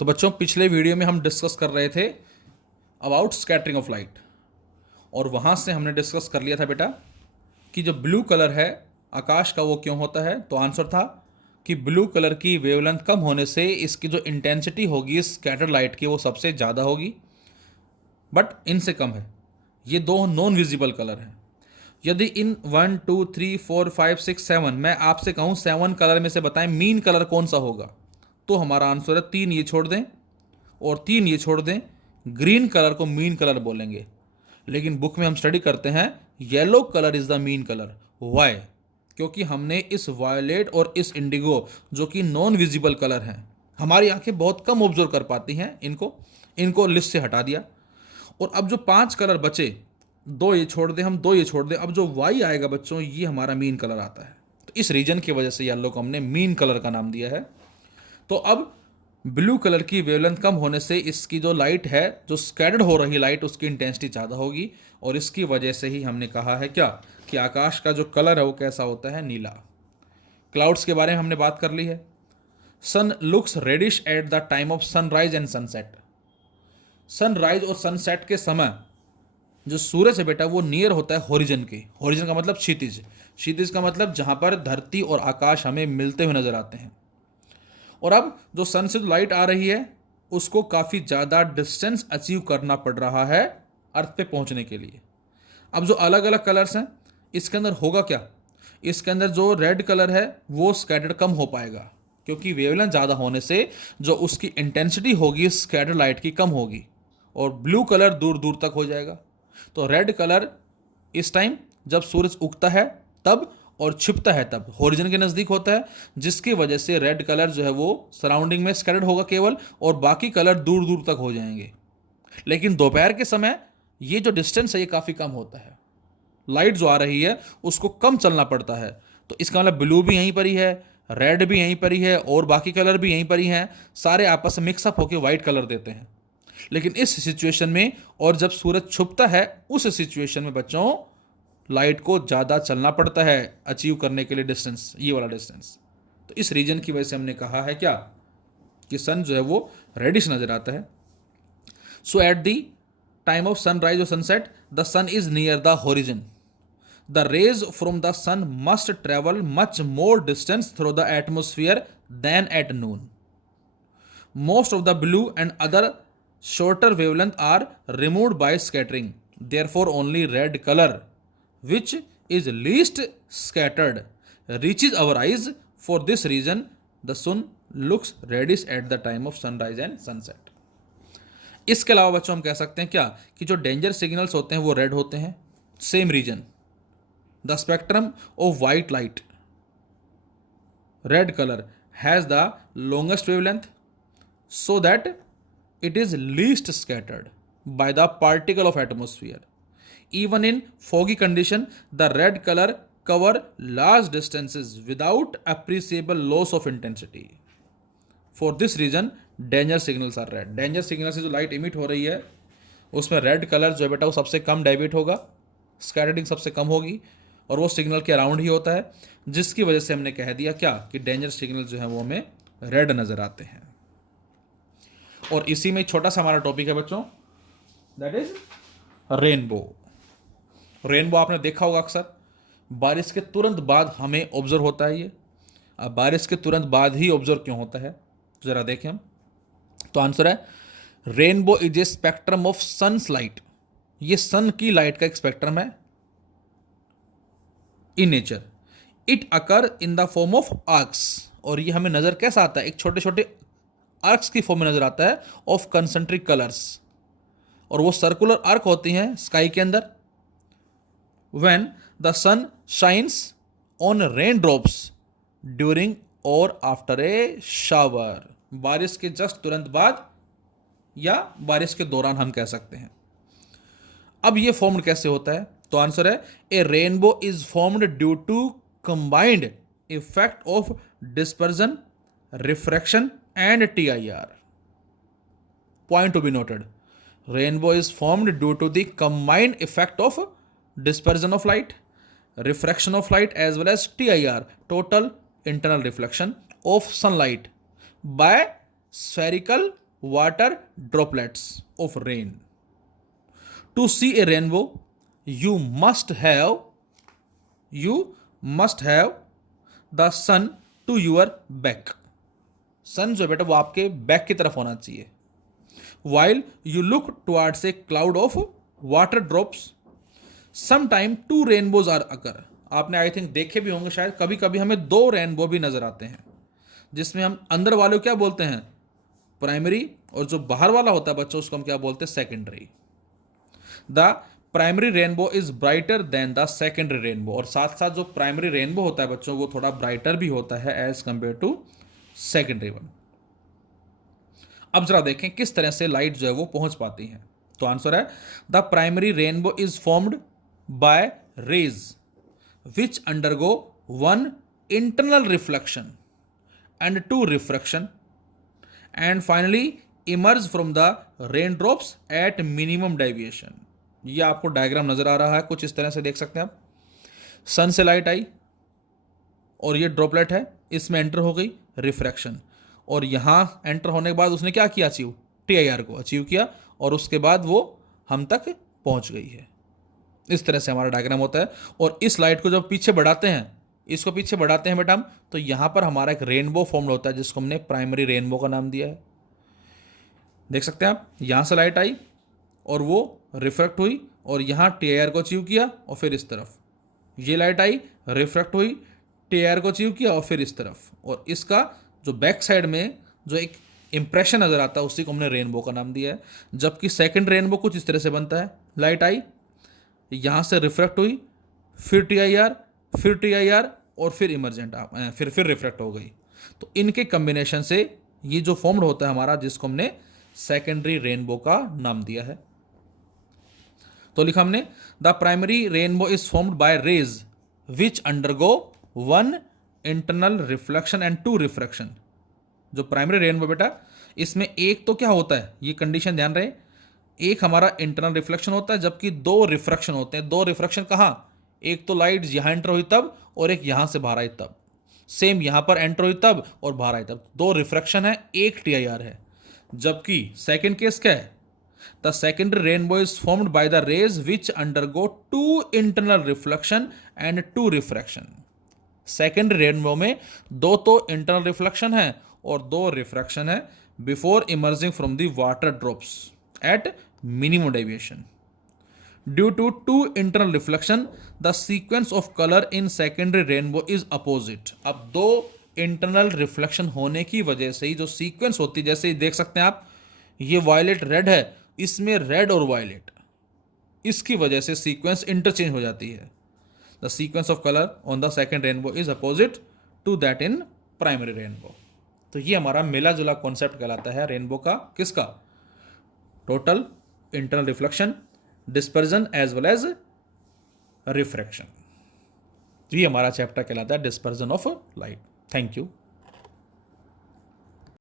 तो बच्चों, पिछले वीडियो में हम डिस्कस कर रहे थे अबाउट स्कैटरिंग ऑफ लाइट, और वहाँ से हमने डिस्कस कर लिया था बेटा कि जो ब्लू कलर है आकाश का वो क्यों होता है। तो आंसर था कि ब्लू कलर की वेवलेंथ कम होने से इसकी जो इंटेंसिटी होगी स्कैटर्ड लाइट की वो सबसे ज़्यादा होगी, बट इनसे कम है। ये दो नॉन विजिबल कलर हैं। यदि इन 1 2 3 4 5 6 7 मैं आपसे कहूँ 7 कलर में से बताएं मीन कलर कौन सा होगा, तो हमारा आंसर है 3 ये छोड़ दें और 3 ये छोड़ दें, ग्रीन कलर को मीन कलर बोलेंगे। लेकिन बुक में हम स्टडी करते हैं yellow colour is the mean colour. Why? क्योंकि हमने इस वायलेट और इस इंडिगो जो कि नॉन विजिबल कलर हैं, हमारी आंखें बहुत कम ऑब्जर्व कर पाती हैं इनको इनको लिस्ट से हटा दिया। और अब जो 5 कलर बचे, 2 ये छोड़ दें हम, 2 ये छोड़ दें, अब जो वाई आएगा बच्चों ये हमारा मीन कलर आता है। तो इस रीजन की वजह से येलो को हमने मीन कलर का नाम दिया है। तो अब ब्लू कलर की वेवलेंथ कम होने से इसकी जो लाइट है, जो स्कैटर्ड हो रही लाइट, उसकी इंटेंसिटी ज़्यादा होगी, और इसकी वजह से ही हमने कहा है क्या कि आकाश का जो कलर है वो कैसा होता है, नीला। क्लाउड्स के बारे में हमने बात कर ली है। Sun looks reddish at the time of sunrise and sunset. Sunrise और सनसेट के समय जो सूरज है बेटा वो नियर होता है होरिजन के। होरिजन का मतलब क्षितिज, क्षितिज का मतलब जहाँ पर धरती और आकाश हमें मिलते हुए नजर आते हैं। और अब जो सन से जो लाइट आ रही है उसको काफ़ी ज़्यादा डिस्टेंस अचीव करना पड़ रहा है अर्थ पे पहुंचने के लिए। अब जो अलग अलग कलर्स हैं इसके अंदर होगा क्या, इसके अंदर जो रेड कलर है वो स्कैटर्ड कम हो पाएगा, क्योंकि वेवलेंथ ज़्यादा होने से जो उसकी इंटेंसिटी होगी स्कैटर्ड लाइट की कम होगी, और ब्लू कलर दूर दूर तक हो जाएगा। तो रेड कलर इस टाइम जब सूरज उगता है तब, और छिपता है तब, होरिजन के नज़दीक होता है, जिसकी वजह से रेड कलर जो है वो सराउंडिंग में स्कैटर्ड होगा केवल, और बाकी कलर दूर दूर तक हो जाएंगे। लेकिन दोपहर के समय ये जो डिस्टेंस है ये काफ़ी कम होता है, लाइट जो आ रही है उसको कम चलना पड़ता है। तो इसका मतलब ब्लू भी यहीं पर ही है, रेड भी यहीं पर ही है, और बाकी कलर भी यहीं पर ही हैं, सारे आपस में मिक्सअप होकर वाइट कलर देते हैं। लेकिन इस सिचुएशन में, और जब सूरज छुपता है उस सिचुएशन में बच्चों लाइट को ज़्यादा चलना पड़ता है अचीव करने के लिए डिस्टेंस, ये वाला डिस्टेंस। तो इस रीजन की वजह से हमने कहा है क्या कि सन जो है वो रेडिश नज़र आता है। So at the time of sunrise और sunset the sun is near the horizon. The rays from the sun must travel much more distance through the atmosphere than at noon. Most of the blue and other shorter wavelength are removed by scattering. Therefore, only red color, which is least scattered, reaches our eyes. For this reason, the sun looks reddish at the time of sunrise and sunset. इसके अलावा बच्चों हम कह सकते हैं क्या कि जो डेंजर सिग्नल्स होते हैं वो रेड होते हैं। Same reason, the spectrum of white light, red colour has the longest wavelength, so that it is least scattered by the particle of atmosphere. Even in foggy condition, the red color cover large distances without appreciable loss of intensity. For this reason, danger signals are red. Danger signal से जो light emit हो रही है उसमें red colour जो है बेटा वो सबसे कम डेविएट होगा, स्कैटरिंग सबसे कम होगी, और वो सिग्नल के अराउंड ही होता है, जिसकी वजह से हमने कह दिया क्या कि डेंजर सिग्नल जो है वो हमें रेड नज़र आते हैं। और इसी में छोटा सा हमारा टॉपिक है बच्चों, दैट इज रेनबो। रेनबो आपने देखा होगा अक्सर, बारिश के तुरंत बाद हमें ऑब्जर्व होता है ये। अब बारिश के तुरंत बाद ही ऑब्जर्व क्यों होता है, तो ज़रा देखें हम। तो आंसर है rainbow is a spectrum of sun's light. ये सन की लाइट का एक स्पेक्ट्रम है in nature. It occur in the form of arcs, और ये हमें नज़र कैसा आता है, एक छोटे छोटे आर्क्स की फॉर्म में नजर आता है ऑफ कंसेंट्रिक कलर्स, और वो सर्कुलर आर्क होती हैं स्काई के अंदर। When the sun shines on rain drops during और आफ्टर ए शावर, बारिश के जस्ट तुरंत बाद या बारिश के दौरान हम कह सकते हैं। अब ये फॉर्म्ड कैसे होता है, तो आंसर है a rainbow is formed due to combined effect of dispersion, refraction and TIR. Point to be noted. Rainbow is formed due to the combined effect of dispersion of light, refraction of light, as well as TIR, total internal reflection of sunlight, by spherical water droplets of rain. To see a rainbow, you must have the sun to your back. सन जो बेटा वो आपके back की तरफ होना चाहिए. While you look towards a cloud of water drops, sometime two rainbows are occur. आपने I think देखे भी होंगे शायद, कभी कभी हमें दो रेनबो भी नजर आते हैं, जिसमें हम अंदर वाले को क्या बोलते हैं, प्राइमरी, और जो बाहर वाला होता है बच्चों उसको हम क्या बोलते हैं, secondary. The primary rainbow is brighter then the secondary rainbow. और साथ साथ जो प्राइमरी रेनबो होता है बच्चों वो थोड़ा ब्राइटर भी होता है as compared to secondary one. अब जरा देखें किस तरह से लाइट जो है वो पहुंच पाती है. तो आंसर है the primary rainbow is formed by rays which undergo one internal reflection and two refraction and finally emerge from the rain drops at minimum deviation. ये आपको डायग्राम नजर आ रहा है, कुछ इस तरह से देख सकते हैं आप. सन से लाइट आई और ये ड्रॉपलेट है, इसमें एंटर हो गई रिफ्रैक्शन, और यहाँ एंटर होने के बाद उसने क्या किया, अचीव, TIR को अचीव किया, और उसके बाद वो हम तक पहुँच गई है. इस तरह से हमारा डायग्राम होता है. और इस लाइट को जब पीछे बढ़ाते हैं, इसको पीछे बढ़ाते हैं बेटा हम, तो यहाँ पर हमारा एक रेनबो फॉर्म होता है जिसको हमने प्राइमरी रेनबो का नाम दिया है. देख सकते हैं आप, यहाँ से लाइट आई और वो रिफ्रैक्ट हुई और यहाँ TIR को अचीव किया, और फिर इस तरफ ये लाइट आई, रिफ्रैक्ट हुई, TIR को अचीव किया, और फिर इस तरफ. और इसका जो बैक साइड में जो एक इंप्रेशन नज़र आता है उसी को हमने रेनबो का नाम दिया है. जबकि सेकंड रेनबो कुछ इस तरह से बनता है, लाइट आई, यहाँ से रिफ्रैक्ट हुई, फिर TIR और फिर इमरजेंट फिर रिफ्रैक्ट हो गई. तो इनके कम्बिनेशन से ये जो फॉर्म्ड होता है हमारा, जिसको हमने सेकेंडरी रेनबो का नाम दिया है. तो लिखा हमने the primary rainbow is formed by rays which undergo one internal reflection and two refraction. जो प्राइमरी रेनबो बेटा, इसमें एक तो क्या होता है, ये कंडीशन ध्यान रहे, एक हमारा इंटरनल रिफ्लेक्शन होता है जबकि दो रिफ्रैक्शन होते हैं. दो रिफ्रैक्शन कहाँ, एक तो लाइट यहाँ एंटर हुई तब और एक यहाँ से बाहर आई तब. सेम यहाँ पर एंटर हुई तब और बाहर आई तब. दो रिफ्रैक्शन है, एक TIR है. जबकि सेकेंड केस क्या है, the secondary rainbow is formed by the rays which undergo two internal reflection and two refraction. Secondary rainbow में दो तो इंटरनल रिफ्लेक्शन है और दो रिफ्रैक्शन है before emerging from the water drops at minimum deviation. Due to two internal reflection the sequence of colour in secondary rainbow is opposite. अब दो internal reflection होने की वजह से ही जो सीक्वेंस होती है, जैसे देख सकते हैं आप, ये वायलेट रेड है, इसमें रेड और वायलेट, इसकी वजह से सीक्वेंस इंटरचेंज हो जाती है. The sequence of colour on the second rainbow is opposite to that in primary rainbow. तो ये हमारा मिला जुला कॉन्सेप्ट कहलाता है रेनबो का. किसका, total internal reflection, dispersion as well as refraction. ये हमारा चैप्टर कहलाता है dispersion of light. Thank you.